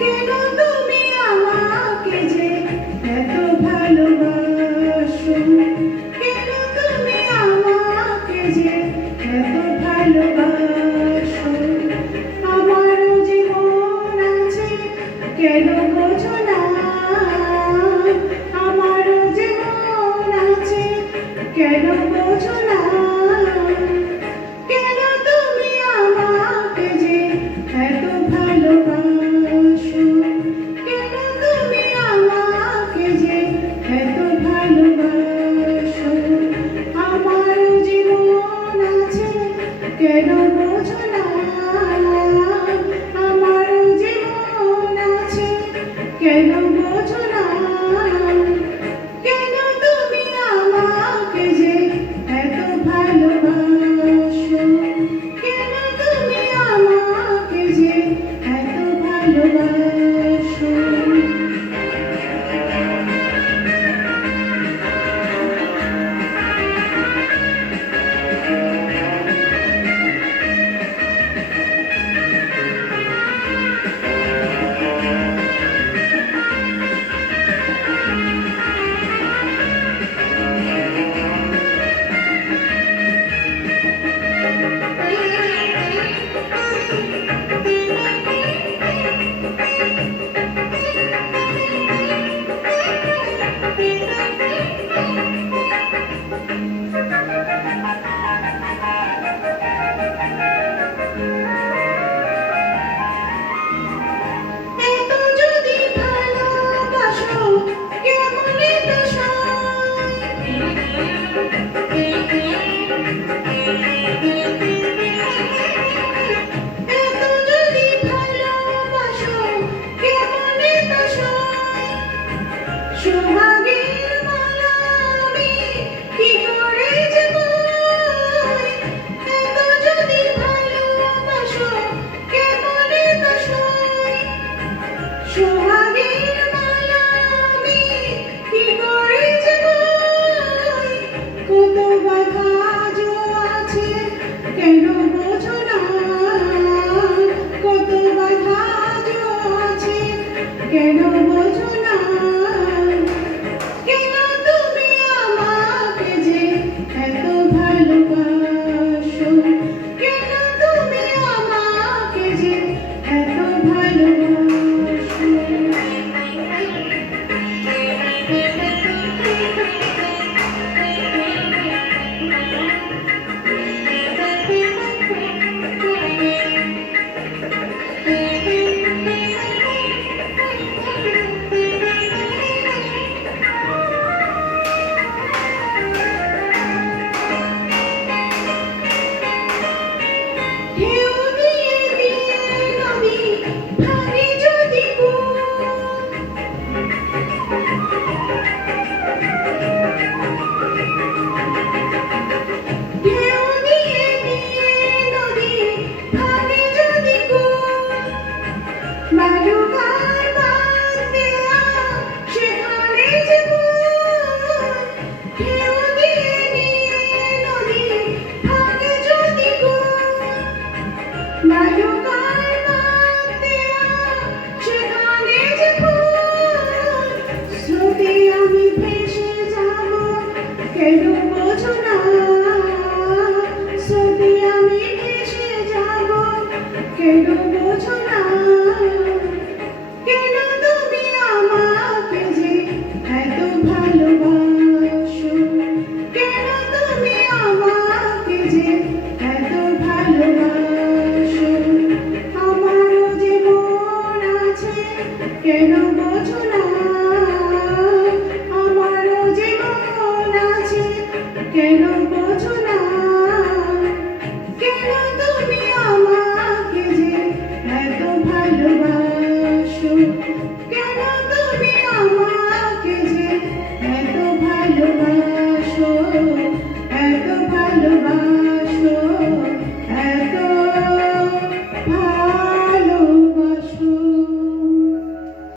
কেন তুমি আমাকে যে এত ভালোবাসো, কেন তুমি আমাকে যে এত ভালোবাসো, আমারও জীবন আছে কেন বোঝো না, আমারও জীবন আছে কেন বোঝো না, কেন তুমি আমাকে যে এত ভালোবাসো, কেন তুমি আমাকে যে এত ভালোবাসো, আমারও জীবন আছে কেন বোঝো না, আমারও জীবন আছে কেন বোঝো না, কেন তুমি আমাকে যে এত ভালোবাসো, কেন তুমি আমাকে যে এত ভালোবাসো। এত যদি ভালোবাসো কেমন এত এত যদি ভালোবাসো কেমন এত সোহাগের মালা আমি কি করে যে পরাই, এত যদি ভালোবাসো কেমন এত সোহাগের মালা আমি কি করে যে পরাই, কত বাধা আজও আছে কেন বোঝো না, কত বাধা আজও আছে কেন বোঝো না, কেন তুমি আমাকে যে এত ভালোবাসো, কেন তুমি আমাকে যে এত ভালোবাসো। ঢেউ দিয়ে দিয়ে নদী ভাঙে যদি কুল, ঢেউ দিয়ে দিয়ে নদী ভাঙে যদি কুল, বালুকার বাঁধ দেয়া সেখানে যে কুল, ঢেউ দিয়ে দিয়ে নদী ভাঙে যদি কুল, বালুকার